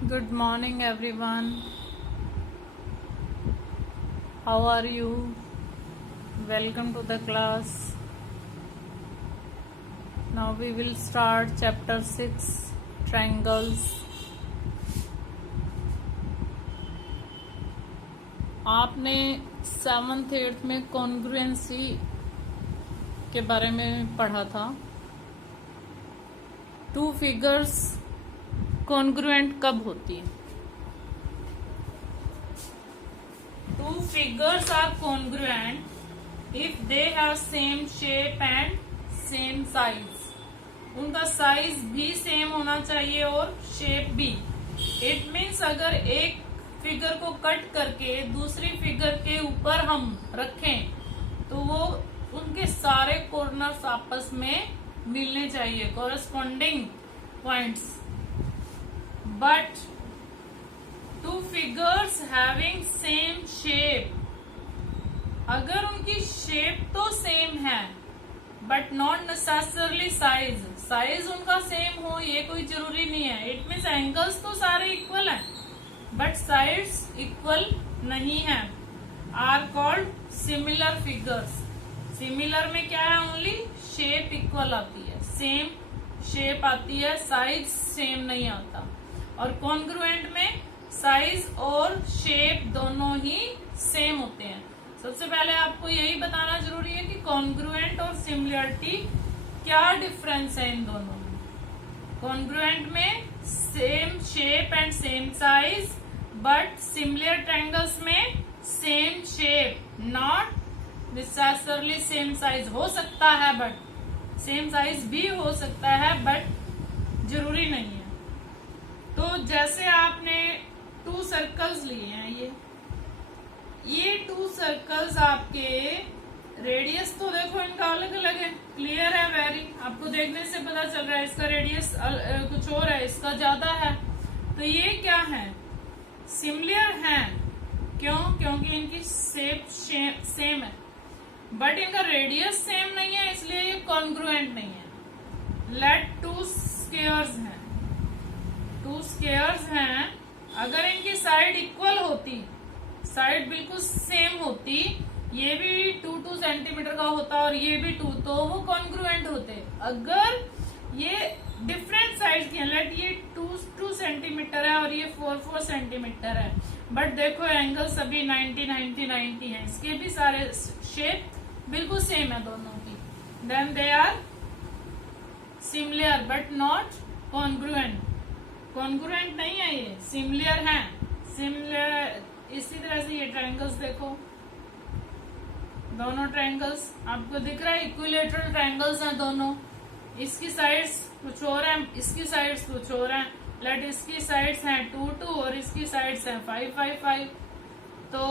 Good morning, everyone. How are you? Welcome to the class. Now we will start chapter 6 Triangles. आपने 7th 8th में congruency के बारे में पढ़ा था। टू फिगर्स कॉन्ग्रुएंट कब होती है? Two figures are congruent if they have same shape and same size. उनका साइज भी सेम होना चाहिए और शेप भी। इट मीन्स अगर एक फिगर को कट करके दूसरी फिगर के ऊपर हम रखें तो वो उनके सारे कॉर्नर्स आपस में मिलने चाहिए, corresponding points. But two figures having same shape, अगर उनकी शेप तो सेम है but not necessarily size, size उनका सेम हो ये कोई जरूरी नहीं है। इट मीन्स एंगल्स तो सारे इक्वल हैं बट साइड्स इक्वल नहीं है, are called similar figures. Similar में क्या है? ओनली शेप इक्वल आती है, सेम शेप आती है, साइज सेम नहीं आता। और कॉन्ग्रुएंट में साइज और शेप दोनों ही सेम होते हैं। सबसे पहले आपको यही बताना जरूरी है कि कॉन्ग्रुएंट और सिमिलरिटी क्या डिफरेंस है इन दोनों में। कॉन्ग्रुएंट में same shape and same size, but similar triangles में same shape, not necessarily same size. हो सकता है बट सेम साइज भी हो सकता है बट जरूरी नहीं है। तो जैसे आपने टू सर्कल्स लिए हैं, ये टू सर्कल्स आपके रेडियस तो देखो इनका अलग अलग है, क्लियर है वेरी, आपको देखने से पता चल रहा है इसका रेडियस कुछ और है, इसका ज्यादा है। तो ये क्या है? सिमिलर हैं। क्यों? क्योंकि इनकी शेप सेम है बट इनका रेडियस सेम नहीं है, इसलिए ये कॉन्ग्रुएंट नहीं है। लेट टू स्क्वायर्स हैं, टू स्क्वायर्स हैं, अगर इनकी साइड इक्वल होती, साइड बिल्कुल सेम होती, ये भी 2 सेंटीमीटर का होता और ये भी 2, तो वो कॉन्ग्रुएंट होते। अगर ये डिफरेंट साइड के हैं, लेट ये 2 सेंटीमीटर है और ये 4 सेंटीमीटर है, बट देखो एंगल सभी 90 है, इसके भी सारे शेप बिल्कुल सेम है दोनों की, then they are similar but not congruent. Congruent नहीं है ये, सिमिलर है। सिमिलर इसी तरह से ये ट्रायंगल्स देखो, दोनों ट्रायंगल्स आपको दिख रहा है इक्विलेटरल ट्रायंगल्स हैं दोनों। इसकी साइड्स कुछ और हैं, इसकी साइड्स कुछ और हैं। लेट इसकी साइड्स हैं 2 और इसकी साइड्स हैं 5 तो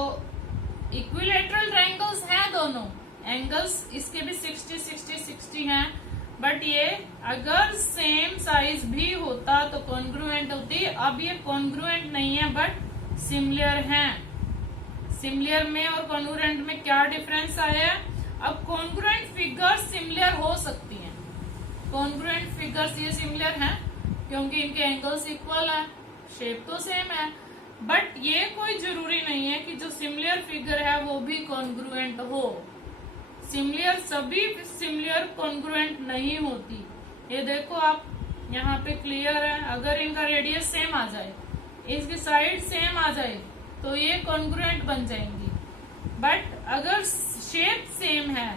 इक्विलेटरल ट्रायंगल्स हैं दोनों। एंगल्स इसके भी 60 हैं, बट ये अगर सेम साइज भी होता तो कॉन्ग्रुएंट होती। अब ये कॉन्ग्रुएंट नहीं है बट सिमिलर हैं। सिमिलर में और कॉन्ग्रुएंट में क्या डिफरेंस आया? अब कॉन्ग्रुएंट फिगर्स सिमिलर हो सकती हैं। कॉन्ग्रुएंट फिगर्स ये सिमिलर हैं क्योंकि इनके एंगल्स इक्वल है, शेप तो सेम है, बट ये कोई जरूरी नहीं है कि जो सिमिलर फिगर है वो भी कॉन्ग्रुएंट हो। सिमिलर सभी सिमिलर कॉन्ग्रुएंट नहीं होती। ये देखो आप यहाँ पे क्लियर है, अगर इनका रेडियस सेम आ जाए, इसकी साइड सेम आ जाए तो ये कॉन्ग्रुएंट बन जाएंगी। बट अगर शेप सेम है,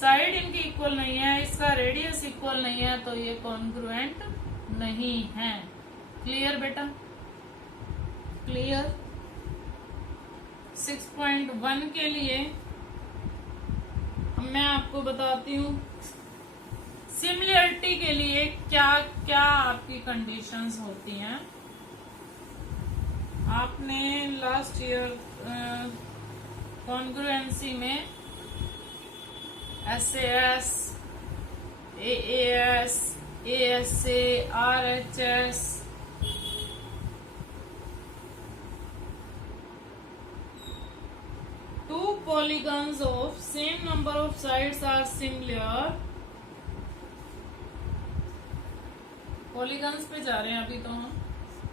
साइड इनकी इक्वल नहीं है, इसका रेडियस इक्वल नहीं है, तो ये कॉन्ग्रुएंट नहीं है। क्लियर बेटा? क्लियर? 6.1 के लिए मैं आपको बताती हूँ सिमिलरिटी के लिए क्या क्या आपकी कंडीशंस होती हैं। आपने लास्ट ईयर कॉन्ग्रुएंसी में SAS, AAS, ASA, RHS, two polygons of same number of sides are similar polygons पे जा रहे हैं अभी तो हम।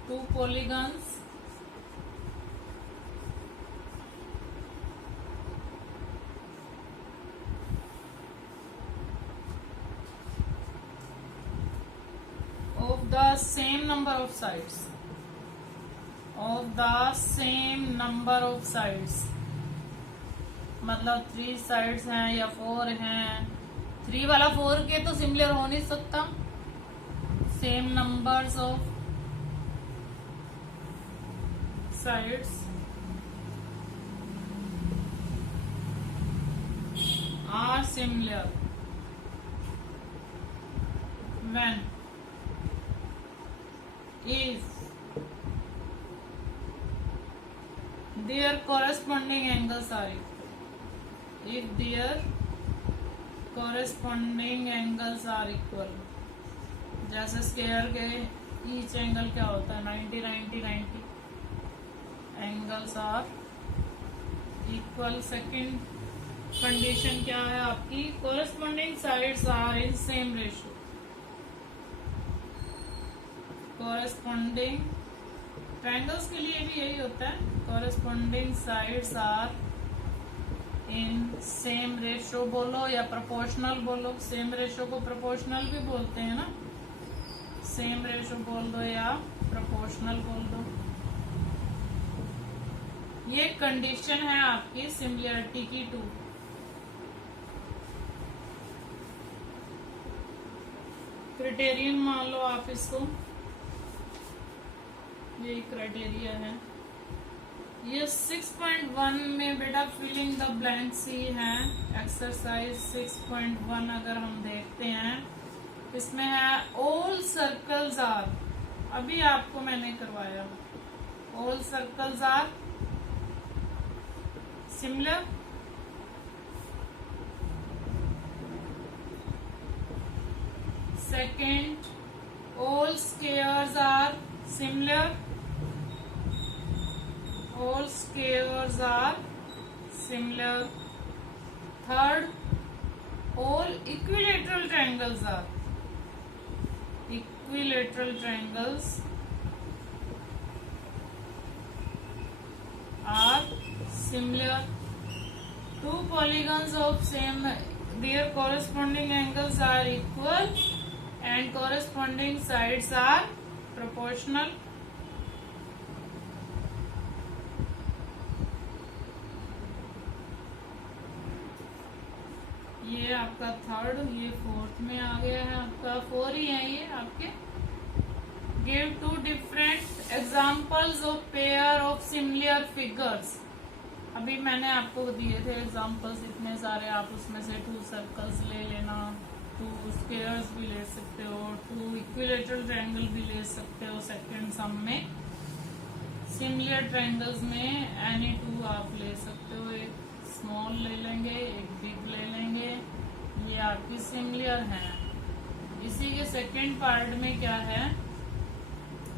2 polygons of the same number of sides, of the same number of sides, मतलब 3 साइड्स हैं या 4 हैं, 3 वाला 4 के तो सिमिलर हो नहीं सकता। Same numbers of sides are similar when if their corresponding angles are equal, if their corresponding angles are equal, जैसे स्क्वायर के ईच एंगल क्या होता है 90 90 90, angles are equal. Second condition क्या है आपकी, corresponding sides are in same ratio, corresponding triangles के लिए भी यही होता है, corresponding sides are in same ratio बोलो या proportional बोलो, सेम रेशो को proportional भी बोलते हैं ना, सेम रेशो बोल दो या proportional बोल दो। ये कंडीशन है आपकी सिमिलरिटी की 2। क्राइटेरियन मान लो आप इसको, ये क्राइटेरिया है। ये 6.1 में बेटा फिलिंग द ब्लैंक सी है, एक्सरसाइज 6.1 अगर हम देखते हैं इसमें है ऑल सर्कल्स आर, अभी आपको मैंने करवाया, all circles are similar, second all squares are similar, all squares are similar, third all equilateral triangles are similar, 2 polygons of same, their corresponding angles are equal and corresponding sides are proportional। ये आपका third, ये fourth में आ गया है, आपका 4 ही है ये आपके। Give 2 different examples of pair of similar figures, अभी मैंने आपको दिए थे एग्जांपल्स इतने सारे, आप उसमें से 2 सर्कल्स ले लेना, 2 स्क्वायर्स भी ले सकते हो, 2 इक्विलेटरल ट्रायंगल भी ले सकते हो। सेकंड सम में सिमिलर ट्रायंगल्स में एनी 2 आप ले सकते हो, एक स्मॉल ले लेंगे, एक बिग ले लेंगे, ये आपकी सिमिलर है। इसी के सेकंड पार्ट में क्या है,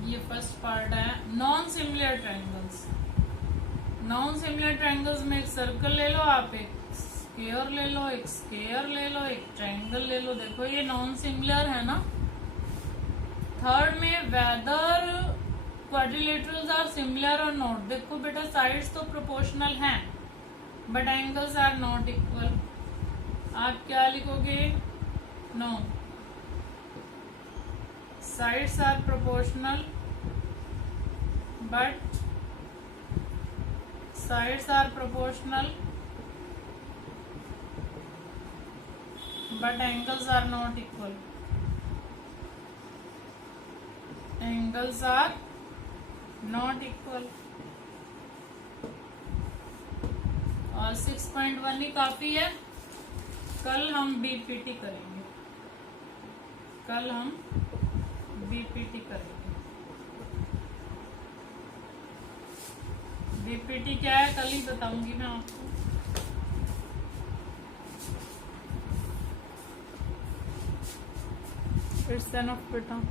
ये फर्स्ट पार्ट है non similar triangles. Non similar triangles में एक सर्कल ले लो आप, एक स्क्वायर ले लो, एक स्क्वायर ले लो, एक ट्रायंगल ले लो, देखो ये नॉन सिमिलर है ना। थर्ड में वेदर क्वाड्रिलेटरल्स आर सिमिलर और नॉट, देखो बेटा साइड्स तो प्रोपोर्शनल हैं but angles are not equal, आप क्या लिखोगे, no, sides are proportional but sides are proportional but angles are not equal, angles are not equal। और 6.1 ही काफी है, कल हम बीपीटी करेंगे, कल हम बीपीटी करेंगे। बीपीटी क्या है कल ही बताऊंगी मैं आपको। इट्स एनफ बेटा।